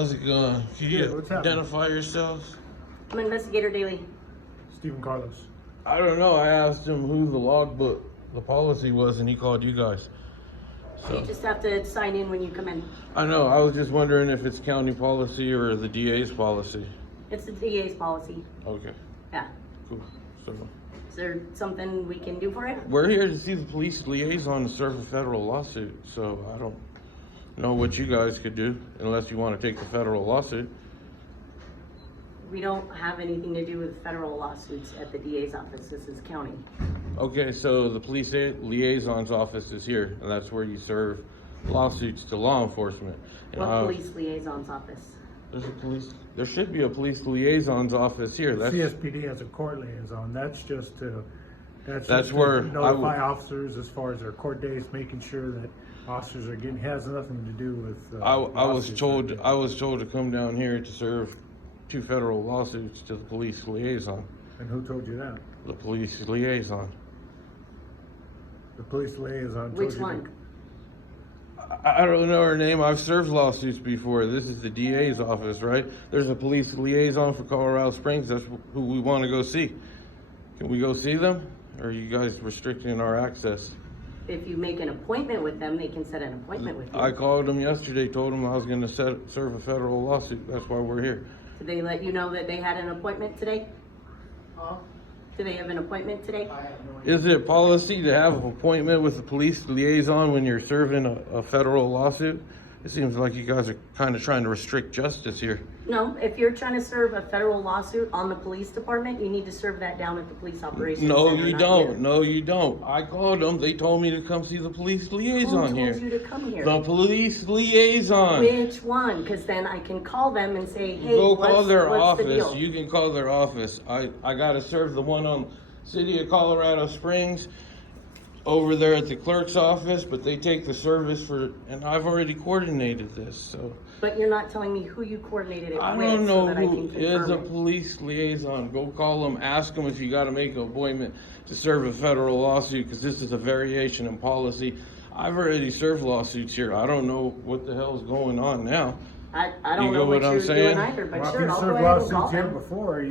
how's it going? Can you Good, what's happening? identify yourselves? I'm Investigator Daly. Stephen Carlos. I don't know. I asked him who the logbook, the policy was, and he called you guys. You just have to sign in when you come in. I know. I was just wondering if it's county policy or the DA's policy. It's the DA's policy. Okay, Yeah. cool. So Is there something we can do for you? we're here to see the police liaison to serve a federal lawsuit. So I don't know what you guys could do unless you want to take the federal lawsuit. We don't have anything to do with federal lawsuits at the DA's office. This is county. Okay, so the police liaison's office is here, and that's where you serve lawsuits to law enforcement. And What police liaison's office? There should be a police liaison's office here. CSPD has a court liaison. That's just to where notify officers as far as their court dates, making sure that officers are getting, has nothing to do with. I was lawsuits. told to come down here to serve 2 federal lawsuits to the police liaison. And who told you that? The police liaison. The police liaison. Which told you one? I don't know her name. I've served lawsuits before. This is the DA's office, right? There's a police liaison for Colorado Springs. That's who we want to go see. Can we go see them? Or are you guys restricting our access? If you make an appointment with them, they can set an appointment with you. I called them yesterday, told them I was going to serve a federal lawsuit. That's why we're here. Did they let you know that they had an appointment today? Do they have an appointment today? Is it policy to have an appointment with the police liaison when you're serving a federal lawsuit? It seems like you guys are kind of trying to restrict justice here. No, if you're trying to serve a federal lawsuit on the police department, you need to serve that down at the police operations No, center, you not don't. here. No, you don't. I called them. They told me to come see the police liaison Who here. told you to come here? The police liaison. Which one? Because then I can call them and say, hey, Go what's, call their what's the office. deal? You can call their office. I got to serve the one on City of Colorado Springs over there at the clerk's office, but they take the service for, and I've already coordinated this, so. But you're not telling me who you coordinated it I with don't so know that I who can is confirm a it. police liaison. Go call them, ask them if you got to make an appointment to serve a federal lawsuit, because this is a variation in policy. I've already served lawsuits here. I don't know what the hell's going on now. I You don't know know what what I'm you're saying? doing either, but Well, sure, if you I'll go served ahead and call lawsuits here them. before,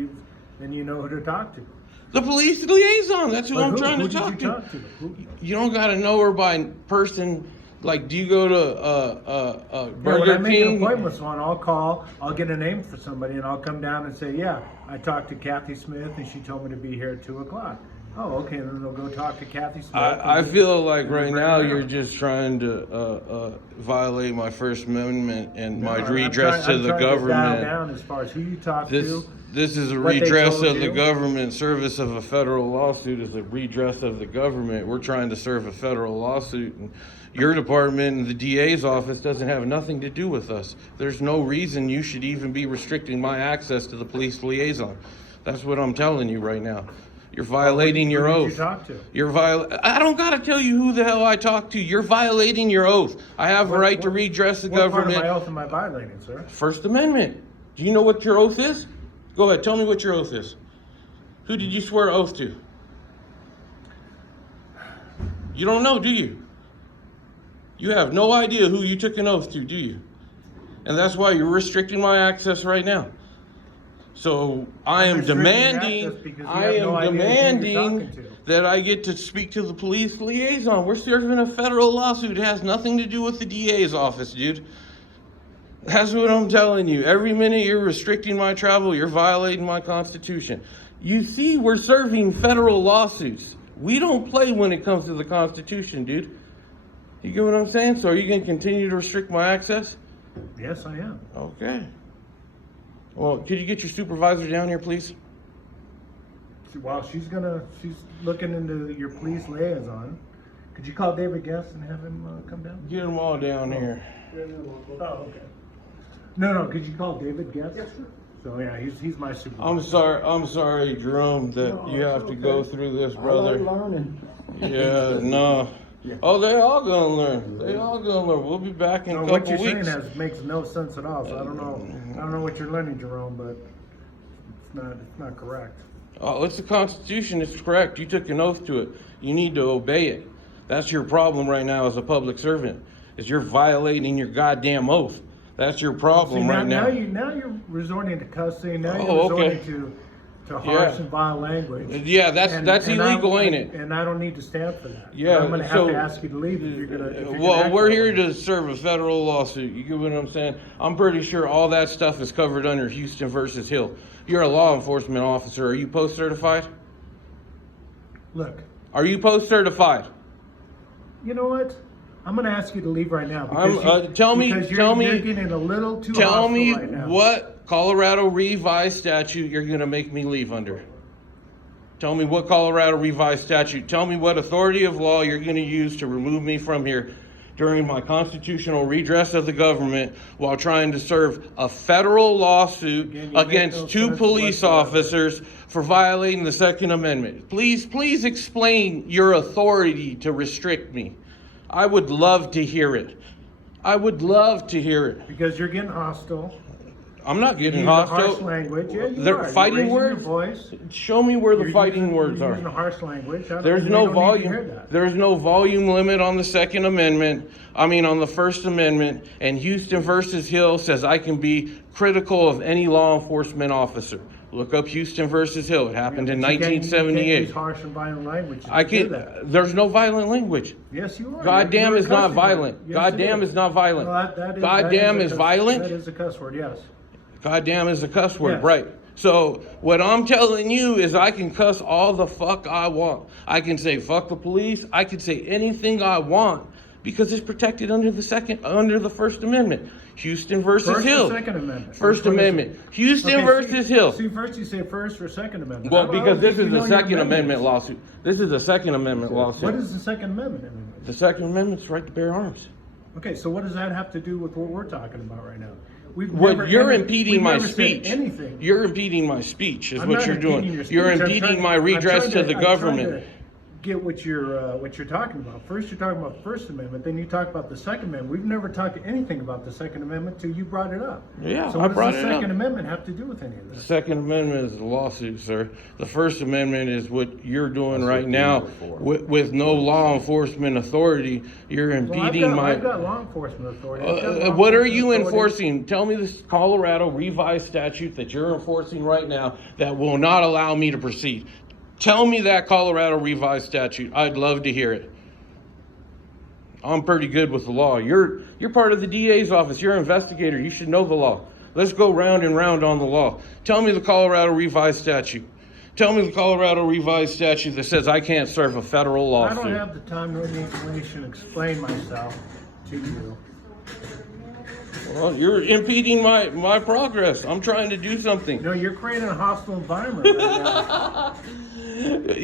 then you know who to talk to. The police liaison, that's who But I'm trying to who did talk you to. talk to? Who? You don't got to know her by person. Like, do you go to When I Burger make an King? appointment with someone, I'll call, I'll get a name for somebody, and I'll come down and say, yeah, I talked to Kathy Smith, and she told me to be here at 2 o'clock. Oh, okay, then they'll go talk to Kathy Smith. I feel like and right bring now her you're out. just trying to violate my First Amendment and my I'm redress trying- to the I'm trying to dial government. down as far as who you talk This to. this is a what they redress told of the you. government. Service of a federal lawsuit is a redress of the government. We're trying to serve a federal lawsuit, and your department and the DA's office doesn't have nothing to do with us. There's no reason you should even be restricting my access to the police liaison. That's what I'm telling you right now. You're violating your Who oath. did you talk to? I don't gotta tell you who the hell I talked to. You're violating your oath. I have a right to redress the What part of government. my oath am I violating, sir? First Amendment. Do you know what your oath is? Go ahead, tell me what your oath is. Who did you swear oath to? You don't know, do you? You have no idea who you took an oath to, do you? And that's why you're restricting my access right now. So I am restricting demanding, access because you I have no am idea who you're demanding talking to. that I get to speak to the police liaison. We're serving a federal lawsuit. It has nothing to do with the DA's office, dude. That's what I'm telling you. Every minute you're restricting my travel, you're violating my Constitution. You see, we're serving federal lawsuits. We don't play when it comes to the Constitution, dude. You get what I'm saying? So are you going to continue to restrict my access? Yes, I am. Okay. Well, could you get your supervisor down here, please? While she's looking into your police liaison. Could you call David Guest and have him come down? Get them all down here. Oh, okay. No, could you call David Guest? Yes, sir. So yeah, he's my supervisor. I'm sorry, Jerome, that No, you have it's to go okay. through this, I brother. like learning. Yeah, no. Yeah. Oh, they all gonna learn. They all gonna learn. We'll be back in a No, couple what you're weeks. saying makes no sense at all. So I don't know what you're learning, Jerome, but it's not correct. Oh, it's the Constitution. It's correct. You took an oath to it. You need to obey it. That's your problem right now as a public servant, is you're violating your goddamn oath. That's your See, problem right now. now you're resorting to cussing. Now you're Oh, okay. resorting to harsh and vile language. Yeah, that's illegal, ain't it? And I don't need to stand for that. Yeah, I'm going to have so- to ask you to leave if you're going to. Well, we're here to serve a federal lawsuit. You get what I'm saying? I'm pretty sure all that stuff is covered under Houston versus Hill. You're a law enforcement officer. Are you post certified? Look, Are you post certified? you know what? I'm going to ask you to leave right now. Tell me- You're getting a little too Tell hostile me right now. what Colorado revised statute you're going to make me leave under. Tell me what Colorado revised statute. Tell me what authority of law you're going to use to remove me from here during my constitutional redress of the government while trying to serve a federal lawsuit Again, you make against no two sense police whatsoever. officers for violating the Second Amendment. Please explain your authority to restrict me. I would love to hear it. I would love to hear it. Because you're getting hostile. I'm not getting Use hostile. harsh language. Yeah, you They're are. You're fighting raising words? Your voice. Show me where the You're fighting using- words you're are. using harsh language. There's We no don't need to volume. hear that. There's no volume limit on the Second Amendment. On the First Amendment. And Houston versus Hill says I can be critical of any law enforcement officer. Look up Houston versus Hill. It happened in But you can't 1978. use harsh and violent language. I do can't. that. There's no violent language. Yes, you are. Goddamn You're is not cussing violent. Yes, Goddamn it is not violent. No, that is- Goddamn that is a cuss- violent. That is a cuss word. Yes. Goddamn is a cuss word, Yes. right? So what I'm telling you is I can cuss all the fuck I want. I can say fuck the police. I can say anything I want because it's protected under the First Amendment. Houston versus First Hill. or Second Amendment? First Which one is it? Amendment. Houston Okay, versus Hill. See, first you say First or Second Amendment. Well, How because about this you is know a your Second Amendment amendments? lawsuit. This is a Second Amendment lawsuit. What is the Second Amendment? The Second Amendment's right to bear arms. Okay, so what does that have to do with what we're talking about right now? We've You're we've impeding my never said speech. Anything. You're impeding my speech is I'm what not you're impeding doing. your speech. You're I'm impeding trying- my I'm redress trying to the I'm trying government. to get what you're talking about. First, you're talking about the First Amendment, then you talk about the Second Amendment. We've never talked anything about the Second Amendment till you brought it up. Yeah, so I what brought does it the up. Second Amendment have to do with any of The this? Second Amendment is a lawsuit, sir. The First Amendment is what you're doing right what now you're for. with no law enforcement authority. You're Well, impeding I've got law enforcement authority. I've got law what are enforcement you authority. enforcing? Tell me this Colorado revised statute that you're enforcing right now that will not allow me to proceed. Tell me that Colorado revised statute. I'd love to hear it. I'm pretty good with the law. You're part of the DA's office. You're an investigator. You should know the law. Let's go round and round on the law. Tell me the Colorado revised statute. Tell me the Colorado revised statute that says I can't serve a federal I lawsuit. don't have the time nor the inclination to explain myself to you. Well, you're impeding my progress. I'm trying to do something. No, you're creating a hostile environment right now.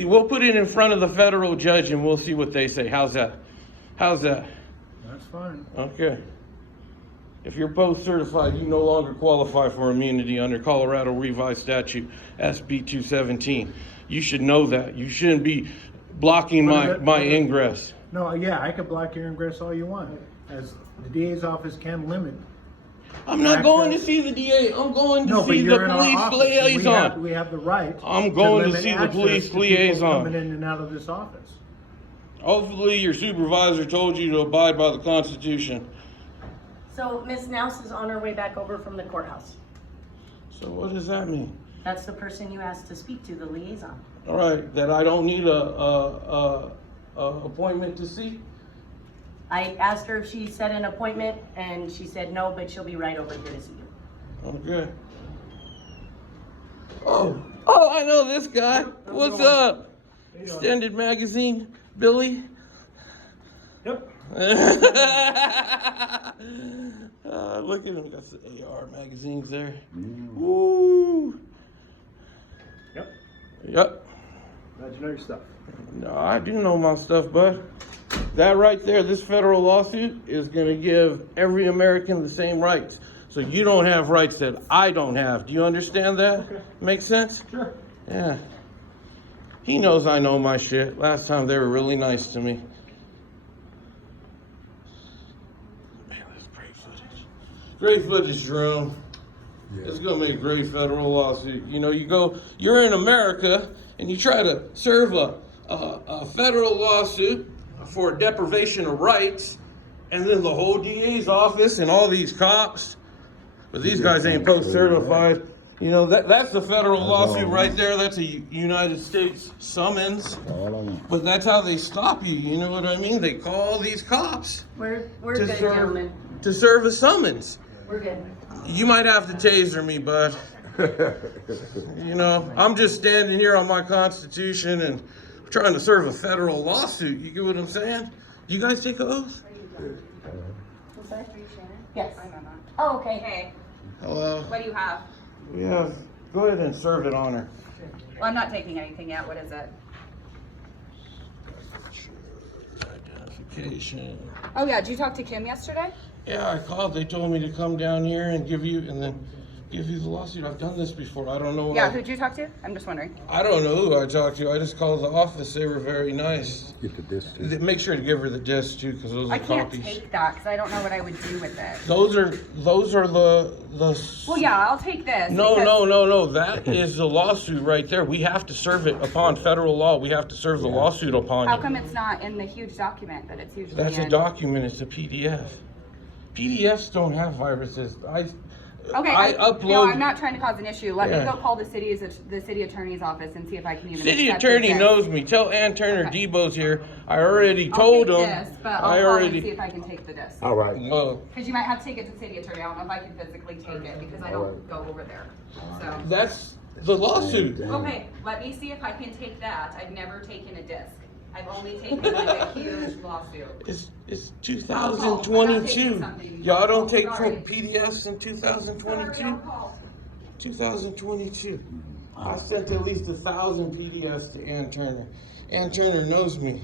We'll put it in front of the federal judge and we'll see what they say. How's that? How's that? That's fine. Okay. If you're post certified, you no longer qualify for immunity under Colorado revised statute SB 217. You should know that. You shouldn't be blocking my ingress. No, yeah, I could block your ingress all you want, as the DA's office can limit. I'm not going to access. see the DA. I'm going to No, but see the you're in our police office, and liaison. we have the right. I'm going to limit see the access police to people liaison. coming in and out of this office. Hopefully your supervisor told you to abide by the Constitution. So Ms. Nous is on her way back over from the courthouse. So what does that mean? That's the person you asked to speak to, the liaison. All right, that I don't need a appointment to see? I asked her if she set an appointment and she said no, but she'll be right over here to see you. Okay. Oh, I know this guy. What's up? Extended magazine, Billy. Yep. Look at him. Got the AR magazines there. Woo. Yep. Yep. Glad you know your stuff. No, I do know my stuff, bud. That right there, this federal lawsuit is going to give every American the same rights. So you don't have rights that I don't have. Do you understand that? Okay. Make sense? Sure. Yeah. He knows I know my shit. Last time they were really nice to me. Man, that's great footage. Great footage, Jerome. It's gonna make a great federal lawsuit. You know, you're in America and you try to serve a federal lawsuit for deprivation of rights, and then the whole DA's office and all these cops But these guys ain't post certified. You know, that's a federal lawsuit right there. That's a United States summons. But that's how they stop you. You know what I mean? They call these cops We're good, gentlemen. to serve a summons. We're good. You might have to taser me, bud. You know, I'm just standing here on my Constitution and trying to serve a federal lawsuit. You get what I'm saying? You guys take an oath? I'm sorry? Are you Shannon? Yes. I'm Emma. Oh, okay. Hey, Hello. what do you have? We have. Go ahead and serve it on her. Well, I'm not taking anything yet. What is it? Identification. Oh yeah, did you talk to Kim yesterday? Yeah, I called. They told me to come down here and give you the lawsuit. I've done this before. I don't know. Yeah, who'd you talk to? I'm just wondering. I don't know who I talked to. I just called the office. They were very nice. Get the disc. Make sure to give her the disc too, because those are I can't copies. take that because I don't know what I would do with it. Those are the. Well, yeah, I'll take this. No, because- no. That is the lawsuit right there. We have to serve it upon federal law. We have to serve the lawsuit upon How you. come it's not in the huge document that it's usually That's in? a document. It's a PDF. PDFs don't have viruses. Okay, I no, upload. I'm not trying to cause an issue. Let Yeah. me go call the city attorney's office and see if I can even. City accept attorney this. knows me. Tell Ann Turner Okay. Debo's here. I already I'll told take him. this, but I'll I call already. and see if I can take the disc. All right. Well, Because you might have to take it to city attorney. I don't know if I can physically take it because I don't go over there. So. that's the lawsuit. Okay, let me see if I can take that. I've never taken a disc. I've only taken like a huge lawsuit. It's I'm 2022. not taking something. Y'all don't take Sorry. PDFs in Sorry, 2022. I'll call. 2022. I sent at least 1,000 PDFs to Ann Turner. Ann Turner knows me.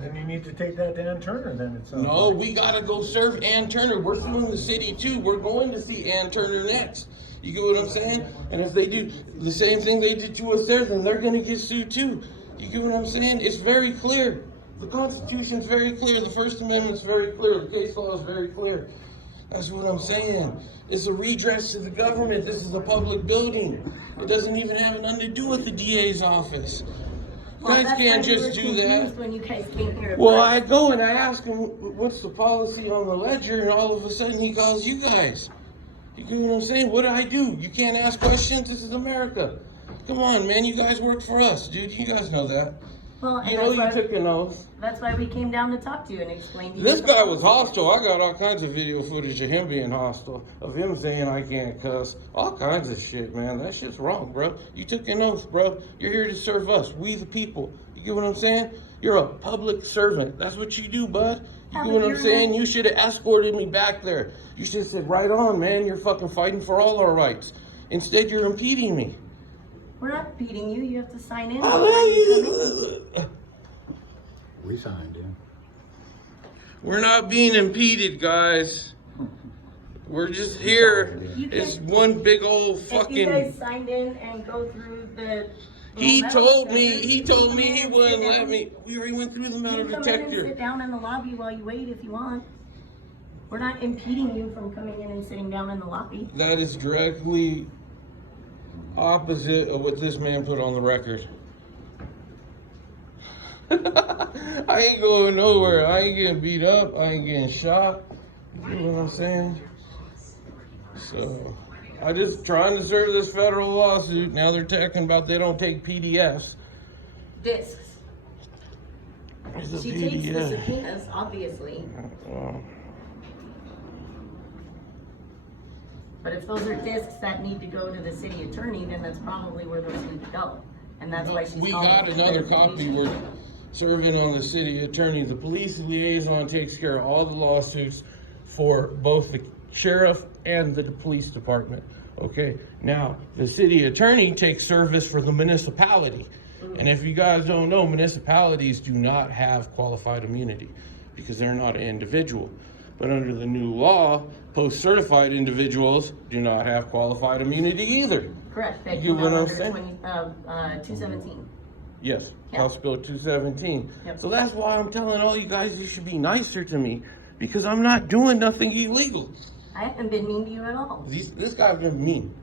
Then you need to take that to Ann Turner then it sounds No, like. we gotta go serve Ann Turner. We're suing the city too. We're going to see Ann Turner next. You get what I'm saying? And if they do the same thing they did to us there, then they're gonna get sued too. You get what I'm saying? It's very clear. The Constitution's very clear. The First Amendment's very clear. The case law is very clear. That's what I'm saying. It's a redress to the government. This is a public building. It doesn't even have nothing to do with the DA's office. You Well, guys that's can't why we just were do that. confused when you guys came here. Well, but- I go and I ask him, what's the policy on the ledger? And all of a sudden he calls you guys. You get what I'm saying? What do I do? You can't ask questions? This is America. Come on, man. You guys work for us, dude. You guys know that. Well, and You know you that's why, took an oath. that's why we came down to talk to you and explain to you. This the guy was policy. hostile. I got all kinds of video footage of him being hostile, of him saying I can't cuss, all kinds of shit, man. That shit's wrong, bro. You took an oath, bro. You're here to serve us, we the people. You get what I'm saying? You're a public servant. That's what you do, bud. You Yeah, get but what I'm you're saying? not- You should have escorted me back there. You should have said, right on, man. You're fucking fighting for all our rights. Instead, you're impeding me. We're not beating you. You have to sign in. Oh, you. We signed in. We're not being impeded, guys. We're just here. You It's can- one big old If you fucking. guys signed in and go through the. He metal told me. detector, He you told can me come he in and wouldn't sit let down. me. We already went through the metal You can come in and detector. sit down in the lobby while you wait if you want. We're not impeding you from coming in and sitting down in the lobby. That is directly opposite of what this man put on the record. I ain't going nowhere. I ain't getting beat up. I ain't getting shot. You know what I'm saying? So, I just trying to serve this federal lawsuit. Now they're talking about they don't take PDFs. Discs. Where's the She takes the PDF? subpoenas, obviously. Well, But if those are discs that need to go to the city attorney, then that's probably where those need to go. And that's why she's we calling got for another copy. clarification. We're serving on the city attorney. The police liaison takes care of all the lawsuits for both the sheriff and the police department. Okay, now the city attorney takes service for the municipality. And if you guys don't know, municipalities do not have qualified immunity because they're not an individual. But under the new law, post-certified individuals do not have qualified immunity either. Correct, that You came get what out I'm under saying? 217. Yes, Yeah. House Bill 217. Yep. So that's why I'm telling all you guys you should be nicer to me because I'm not doing nothing illegal. I haven't been mean to you at all. This guy's been mean.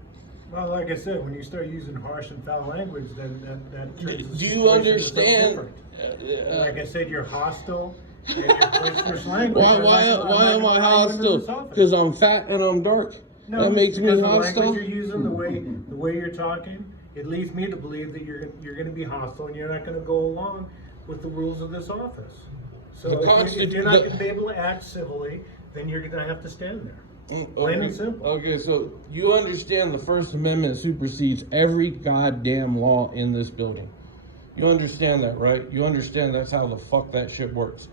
Well, like I said, when you start using harsh and foul language, then that Do turns the you situation into understand? something different. Like I said, you're hostile. And you're boisterous language. Why I'm not am I gonna allow you into hostile? this office. Because I'm fat and I'm dark. No, That makes me because the hostile? language you're using, the way you're talking, it leads me to believe that you're gonna be hostile and you're not gonna go along with the rules of this office. So if you're not gonna be able to act civilly, then you're gonna have to stand there. Plain and simple. Okay, so you understand the First Amendment supersedes every goddamn law in this building. You understand that, right? You understand that's how the fuck that shit works.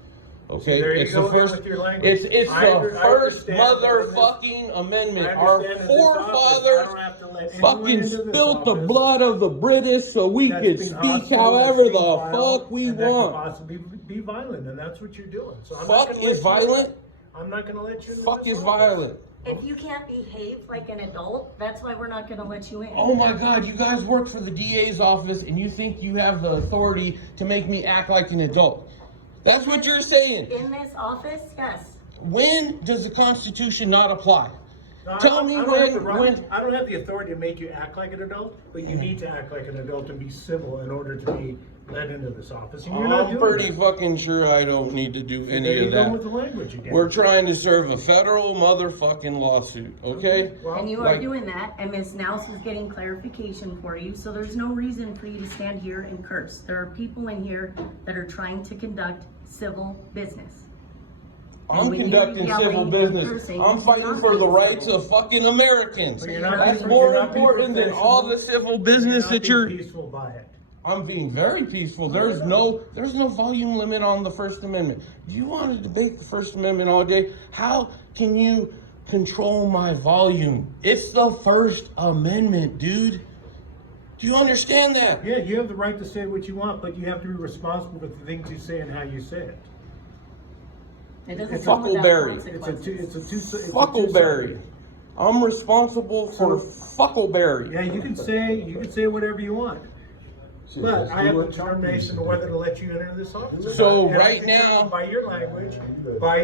Okay, There you it's go the again first. with your language. It's I the first understand that in this- motherfucking amendment. I Our understand in this office, I forefathers don't have to let anyone fucking into this spilt the office blood of the British so we that's could being speak hostile, however that's being the violent, fuck we and that could want. possibly be violent, and that's what you're doing. So I'm not Fuck gonna is let you- violent. I'm not gonna let you into Fuck this is office. violent. If you can't behave like an adult, that's why we're not gonna let you in. Oh my God, you guys work for the DA's office and you think you have the authority to make me act like an adult. That's what you're saying. In this office, yes. When does the Constitution not apply? No, Tell I me don't have the when. right- I don't have the authority to make you act like an adult, but you need to act like an adult and be civil in order to be let into this office. And you're not I'm doing pretty that. fucking sure I don't need to do There any you of go with that. the language again. We're trying to serve a federal motherfucking lawsuit, okay? Well, And you are like- doing that, and Ms. Nous is getting clarification for you, so there's no reason for you to stand here and curse. There are people in here that are trying to conduct civil business. And I'm when you're conducting yelling civil and business. cursing, I'm you're fighting not for the being rights civil. of fucking Americans. But you're not That's being- more you're not being important than all the professional. civil business not that being you're. peaceful by it. I'm being very peaceful. There's no volume limit on the First Amendment. Do you want to debate the First Amendment all day? How can you control my volume? It's the First Amendment, dude. Do you understand that? Yeah, you have the right to say what you want, but you have to be responsible for the things you say and how you say it. It doesn't It's come without Huckleberry. consequences. Fuckleberry. I'm responsible for Fuckleberry. Yeah, you can say whatever you want. But I have the determination of whether to let you enter this office. So And I'm right determined now- by your language, by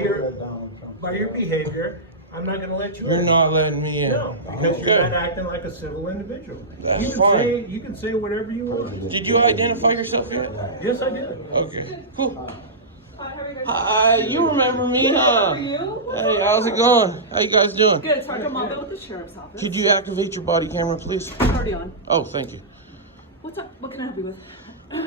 your behavior, I'm not gonna let you in. You're not letting me in. No, because you're Okay. not acting like a civil individual. That's You can fine. you can say whatever you want. Did you identify yourself yet? Yes, I did. Okay, cool. How are you guys? Hi, you remember me, huh? How are you? Hey, how's it going? How you guys doing? Good, so I come on with the sheriff's office. Could you activate your body camera, please? It's already on. Oh, thank you. What's up? What can I help you with?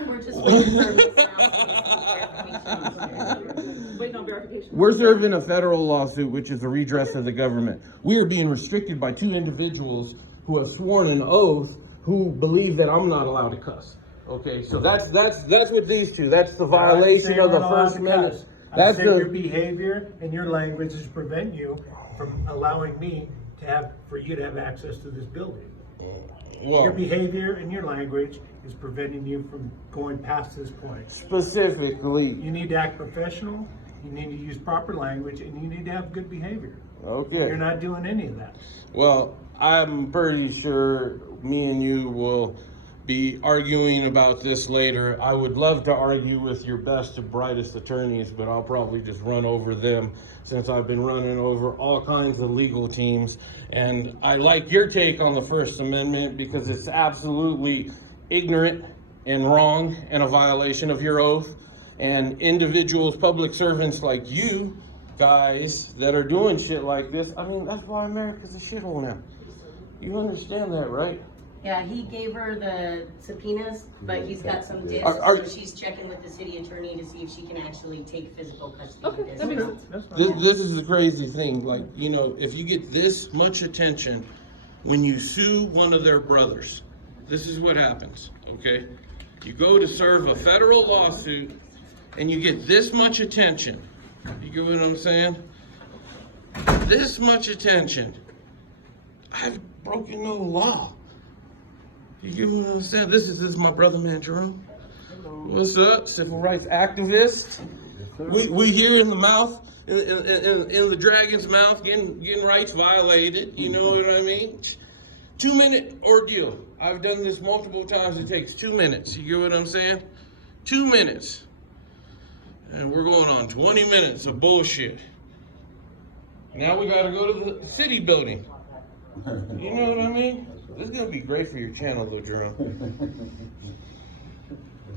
We're just waiting for Ms. Nous to get clarification. Waiting on verification. We're serving a federal lawsuit, which is a redress of the government. We are being restricted by two individuals who have sworn an oath who believe that I'm not allowed to cuss. Okay, so that's what these two. That's the violation of the First Amendment. That's your the. behavior and your language is prevent you from allowing me for you to have access to this building. Your Well, behavior and your language is preventing you from going past this point. specifically. You need to act professional, you need to use proper language, and you need to have good behavior. Okay. You're not doing any of that. Well, I'm pretty sure me and you will be arguing about this later. I would love to argue with your best and brightest attorneys, but I'll probably just run over them since I've been running over all kinds of legal teams. And I like your take on the First Amendment because it's absolutely ignorant and wrong and a violation of your oath. And individuals, public servants like you guys that are doing shit like this, I mean, that's why America's a shithole now. You understand that, right? Yeah, he gave her the subpoenas, but he's got some discs, Are- so she's checking with the city attorney to see if she can actually take physical custody Okay, of this. that makes sense. That's fine. This is the crazy thing. Like, you know, if you get this much attention when you sue one of their brothers, this is what happens, okay? You go to serve a federal lawsuit and you get this much attention. You get what I'm saying? This much attention. I've broken no law. You get what I'm saying? This is my brother, man, Jerome. What's up, civil rights activist? We here in the mouth, in the dragon's mouth, getting rights violated. You know what I mean? 2-minute ordeal. I've done this multiple times. It takes 2 minutes. You get what I'm saying? 2 minutes. And we're going on 20 minutes of bullshit. Now we gotta go to the city building. You know what I mean? This is gonna be great for your channel though, Jerome.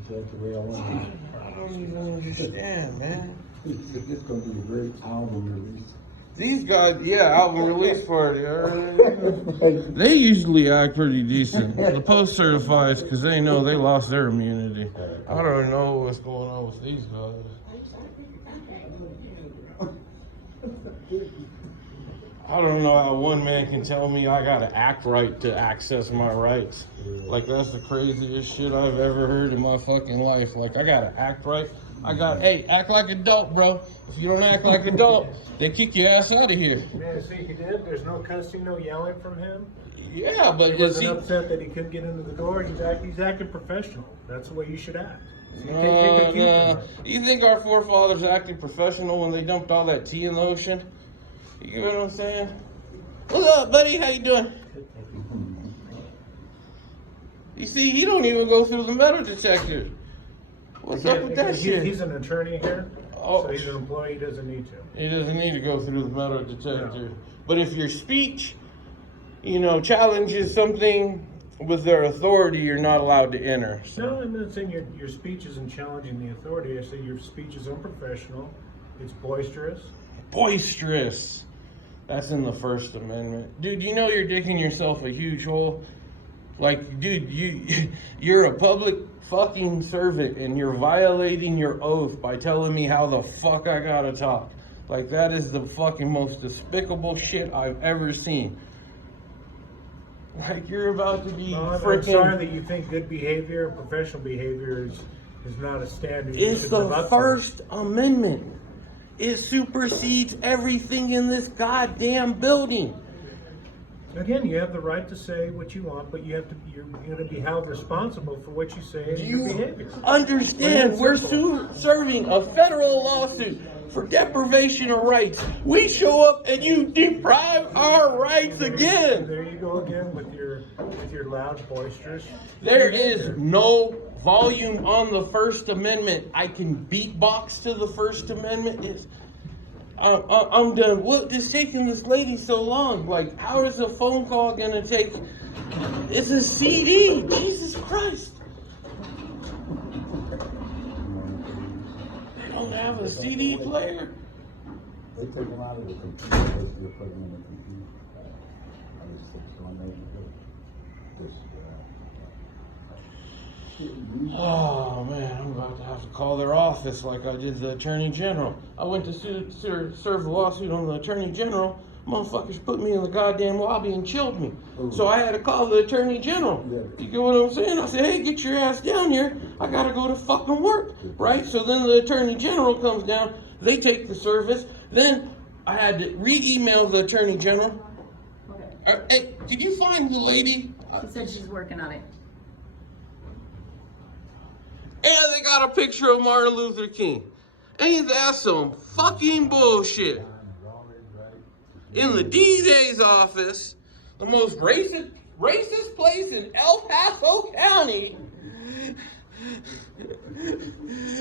That's the way I want it. I don't even understand, man. It's gonna be a great album release. These guys, yeah, album release party. They usually act pretty decent. The post certifies because they know they lost their immunity. I don't know what's going on with these guys. I don't know how one man can tell me I gotta act right to access my rights. Like, that's the craziest shit I've ever heard in my fucking life. Like, I gotta act right. Hey, act like adult, bro. If you don't act like adult, they kick your ass out of here. Man, see, he did. There's no cussing, no yelling from him. Yeah, but He wasn't upset that he couldn't get into the door. He's acting professional. That's the way you should act. So you take a cue from him. You think our forefathers acted professional when they dumped all that tea in the ocean? You know what I'm saying? What's up, buddy? How you doing? You see, he don't even go through the metal detector. What's up with that shit? He's an attorney here, Oh. so he's an employee. He doesn't need to. He doesn't need to go through the metal detector. But if your speech, challenges something with their authority, you're not allowed to enter. No, I'm not saying your speech isn't challenging the authority. I say your speech is unprofessional. It's boisterous. Boisterous. That's in the First Amendment. Dude, you know you're digging yourself a huge hole? Like, dude, you're a public fucking servant and you're violating your oath by telling me how the fuck I gotta talk. Like, that is the fucking most despicable shit I've ever seen. Like, you're about to be I'm freaking... sorry that you think good behavior and professional behavior is not a standard. you It's should the live up to. First Amendment. It supersedes everything in this goddamn building. Again, you have the right to say what you want, but you're going to be held responsible for what you say and your You behavior. understand we're serving a federal lawsuit for deprivation of rights. We show up and you deprive our rights again. There you go again with your loud, boisterous. There is no volume on the First Amendment. I can beatbox to the First Amendment. I'm done. What is taking this lady so long? Like, how is a phone call gonna take? It's a CD. Jesus Christ. They don't have a CD player. They take them out of the computer, basically put them in the computer. I just think it's one Oh man, I'm about to have to call their office like I did the Attorney General. I went to serve the lawsuit on the Attorney General. Motherfuckers put me in the goddamn lobby and chilled me. Ooh. So I had to call the Attorney General. Yeah. You get what I'm saying? I said, hey, get your ass down here. I gotta go to fucking work, right? So then the Attorney General comes down. They take the service. Then I had to re-email the Attorney General. Okay. Hey, did you find the lady? She said she's working on it. And they got a picture of Martin Luther King. Ain't that some fucking bullshit? In the DJ's office, the most racist place in El Paso County,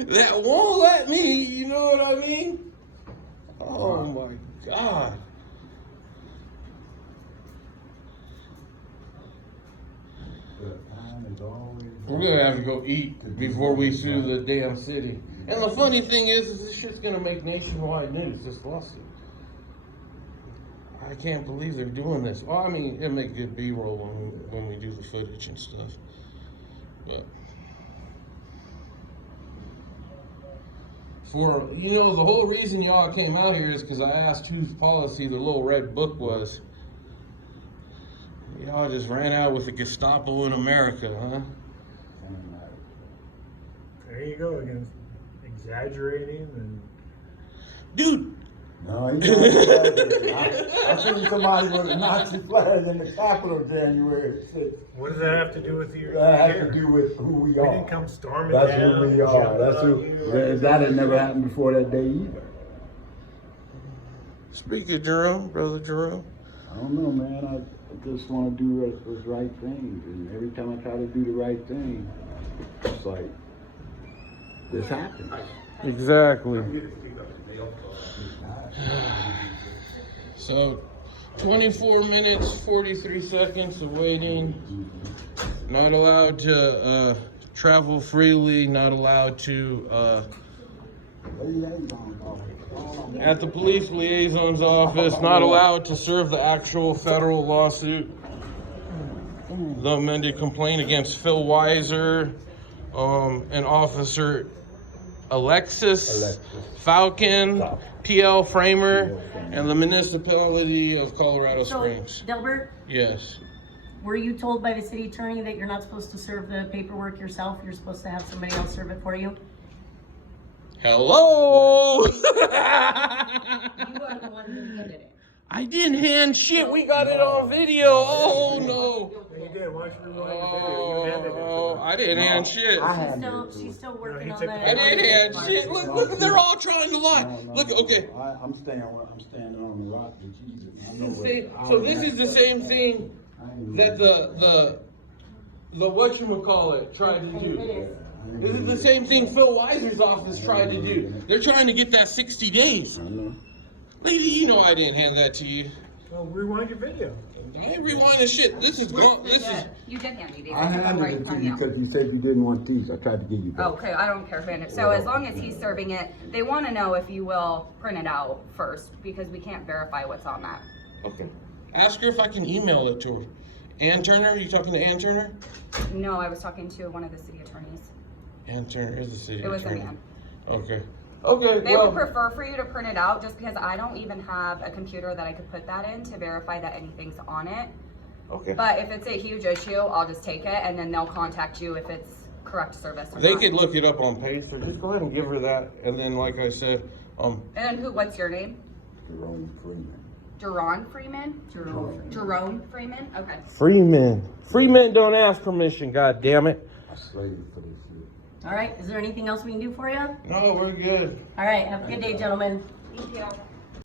that won't let me, you know what I mean? Oh my God. We're gonna have to go eat before we sue the damn city. And the funny thing is this shit's gonna make nationwide news, this lawsuit. I can't believe they're doing this. Well, I mean, it'll make good B-roll when we do the footage and stuff. But the whole reason y'all came out here is because I asked whose policy the little red book was. Y'all just ran out with the Gestapo in America, huh? There you go again, exaggerating and. Dude. No, he's not exaggerating. I seen somebody with a Nazi flag in the Capitol January 6th. What does that have to do with your? That has to do with who we We are. didn't come storming That's down. who we are. jumping That's on who. you. That had never happened before that day either. Speak of Jerome, Brother Jerome. I don't know, man. I just want to do what's right things, and every time I try to do the right thing, it's like this happens. Exactly. So, 24 minutes, 43 seconds of waiting. Not allowed to travel freely, not allowed to Liaison's office. At the police liaison's office, not allowed to serve the actual federal lawsuit. The amended complaint against Phil Weiser, and Officer Alexis Falcon, PL Framer, and the municipality of Colorado So, Springs. Delbert, Yes. were you told by the city attorney that you're not supposed to serve the paperwork yourself? You're supposed to have somebody else serve it for you? Hello. You are the one who handed it. I didn't hand shit. We got it on video. Oh no. You did, why should we rewind the video? You handed it to Oh, her. I didn't hand shit. She's still working he on took that. the- I didn't hand shit. Look, they're all trying to lie. Look, okay. I'm standing on the rock with Jesus. I know what- So this is the same thing that the whatchamacallit tried to do. This is the same thing Phil Weiser's office tried to do. They're trying to get that 60 days. I know. Lady, you know I didn't hand that to you. Well, rewind your video. I ain't rewinding shit. This is gone. This is. You did hand me these. I I took them handed right it to from you you. because you said you didn't want these. I tried to give you that. Okay, I don't care who handed. So as long as he's serving it, they want to know if you will print it out first because we can't verify what's on that. Okay. Ask her if I can email it to her. Ann Turner, are you talking to Ann Turner? No, I was talking to one of the city attorneys. Ann Turner is the city It was a attorney. man. Okay. Okay. They well, would prefer for you to print it out just because I don't even have a computer that I could put that in to verify that anything's on it. Okay. But if it's a huge issue, I'll just take it and then they'll contact you if it's correct service or They not. could look it up on Pacer. Just go ahead and give her that, and then, like I said, And then what's your name? Jerome Freeman. Jerome Freeman? Jerome Freeman? Okay. Freeman don't ask permission. God damn it. I slaved for this shit. All right, is there anything else we can do for you? No, we're good. All right, have a good day, gentlemen. Thank you.